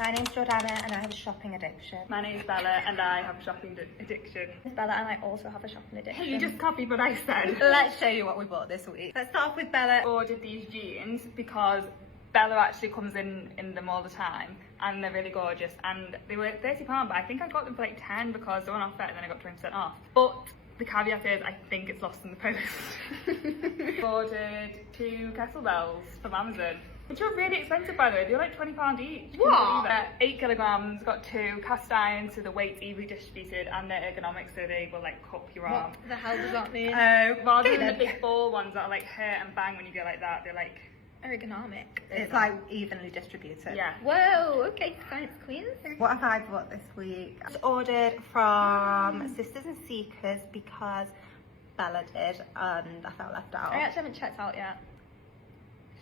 My name's Jordana and I have a shopping addiction. My name's Bella and I have a shopping addiction. It's Bella and I also have a shopping addiction. You just copied what I said. Let's show you what we bought this week. Let's start off with Bella. I ordered these jeans because Bella actually comes in them all the time and they're really gorgeous, and they were £30, but I think I got them for like 10 because they were on offer and then I got 20% off. But the caveat is I think it's lost in the post. Ordered 2 kettlebells from Amazon, which are really expensive by the way. They're like £20 each. What? 8 kilograms, got 2 cast iron so the weight's evenly distributed and they're ergonomic so they will like cup your arm. What the hell does that mean? Rather than the big ball ones that are like hurt and bang when you go like that, they're like ergonomic. It's like evenly distributed. yeah. Whoa, okay, science queens. What have I bought this week? I just ordered from Sisters and Seekers because Bella did and I felt left out. I actually haven't checked out yet.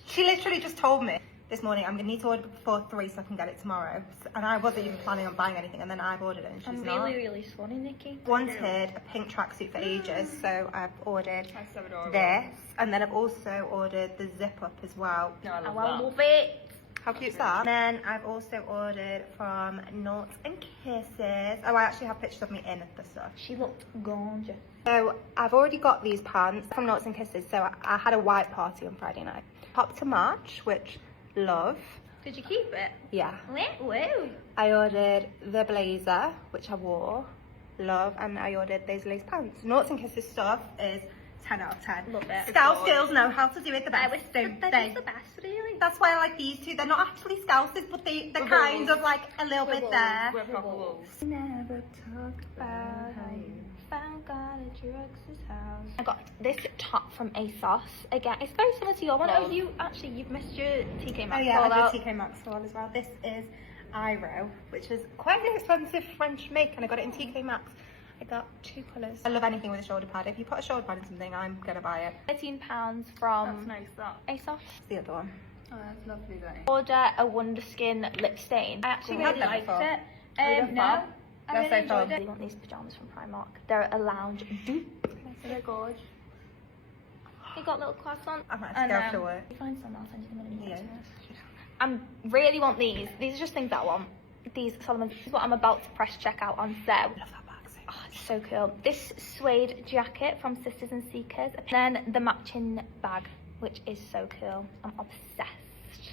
She literally just told me this morning I'm going to need to order before 3 so I can get it tomorrow. And I wasn't even planning on buying anything and then I've ordered it and she's I'm not. really swanny, Nikki. Wanted a pink tracksuit for ages, so I've ordered That's so adorable. this, and then I've also ordered the zip up as well. No, I love I that. love it. How cute is that? And then I've also ordered from Noughts and Kisses. Oh, I actually have pictures of me in the stuff. She looked gorgeous. So I've already got these pants from Noughts and Kisses. So I had a white party on Friday night. Top to match, which love. Did you keep it? Yeah. Woo. I ordered the blazer, which I wore, love, and I ordered those lace pants. Noughts and Kisses stuff is 10 out of 10. Love it. Scouse girls know how to do it the best, don't They're they? just the best, really. That's why I like these two. They're not actually scousers, but they're kind of like a little bit there. We're proper wolves. Never talk about how you Found God at your ex's house. I got this top from ASOS. Again, it's very similar to your one. Oh, you've missed your TK Maxx. Oh yeah, call I out. did TK Maxx haul as well. This is Iro, which is quite an expensive French make, and I got it in TK Maxx. I got 2 colours. I love anything with a shoulder pad. If you put a shoulder pad in something, I'm gonna buy it. £13 That's from nice, that. ASOS. The other one. Oh, that's lovely, that. Order a Wonder Skin lip stain. I actually We've really had them liked before. it. they're No, fab. I They're really so enjoyed fun. it. I want these pyjamas from Primark. They're a lounge dupe. So they're gorgeous. They got little cloths on. I might have to go after work. If you find some, I'll send you them in a Yeah. minute. I really want these. These are just things that I want. These Solomon. This is what I'm about to press check out on sale. I love that bag so much. Oh, it's so cool. This suede jacket from Sisters and Seekers. Then the matching bag, which is so cool. I'm obsessed.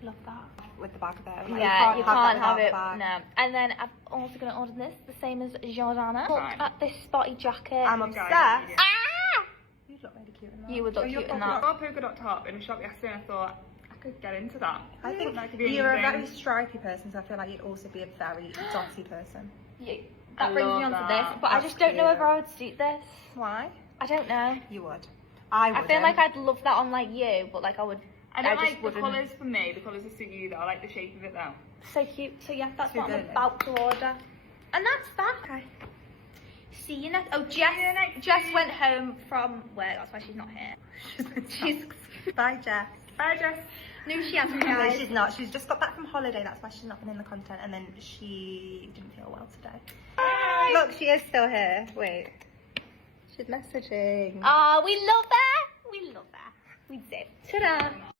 I love that. With the bag there. Like, Yeah, you can't have that it. without the bag. No. And then I'm also going to order this, the same as Jordana. Look Fine. at this spotty jacket. I'm You obsessed. guys, yeah. Ah! You look really cute in that. You would look Oh, cute in I that. got a polka dot top in a shop yesterday and I thought I could get into that. I think that could be you're a anything. very stripy person, so I feel like you'd also be a very dotty person. That brings me love on to that. this, but I That's just don't know cute. whether I would suit this. Why? I don't know. You would. I would. I feel like I'd love that on like you, but like I would. I don't just like wouldn't. the colours for me, the colours that suit you though. I like the shape of it though. So cute. So yeah, that's Too what I'm good. about to order. And that's that. Okay. See you next. Oh, Jess went home from work. That's why she's not here. She's Bye, Jess. Bye, Jess. no, she hasn't, No, guys. she's not. She's just got back from holiday. That's why she's not been in the content. And then she didn't feel well today. Look, she is still here. Wait. She's messaging. Oh, we love her. We love her. We do. Ta-da.